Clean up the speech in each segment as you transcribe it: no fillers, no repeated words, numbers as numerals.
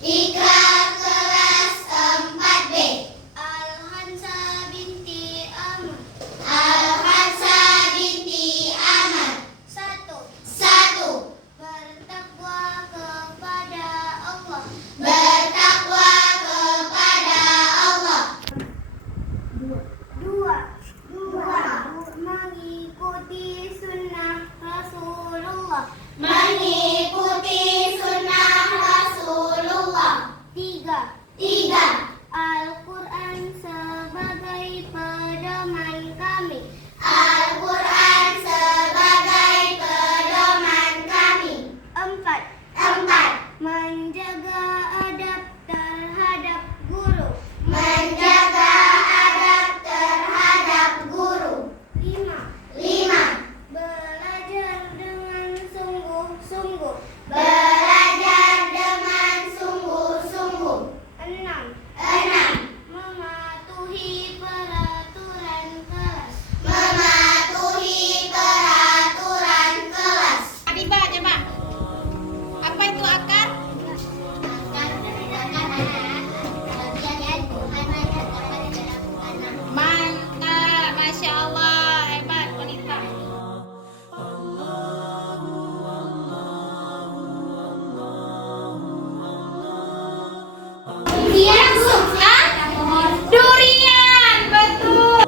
Ikra kelas 4B. Al-Hansa binti Ahmad. Al-Hansa binti Ahmad. 1. 1. Bertakwa kepada Allah. Bertakwa kepada Allah. 2. Mengikuti sunnah Rasulullah. Mengikuti sunnah Rasulullah. 3. Al-Quran sebagai pedoman kami. Al-Quran sebagai pedoman kami. 4. Menjaga adab terhadap guru. Menjaga adab terhadap guru. 5. Belajar dengan sungguh-sungguh. Belajar dengan sungguh-sungguh. 6. 6. Mematuhi peraturan kelas. Mematuhi peraturan kelas. Adiba, coba. Apa itu akar? Mantap, Masya Allah, hebat wanita. Durian, Bu. Hah? Durian, betul.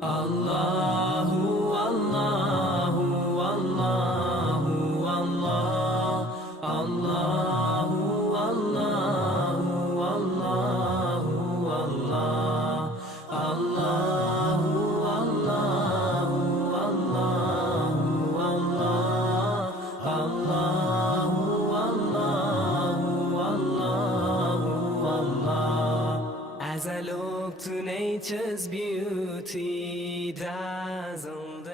Allahu Allahu Allahu Allah Allahu Allahu Allahu Allah Allahu Allahu Allahu Allah Allahu Allahu Allahu Allah. As I look to nature's beauty, dazzled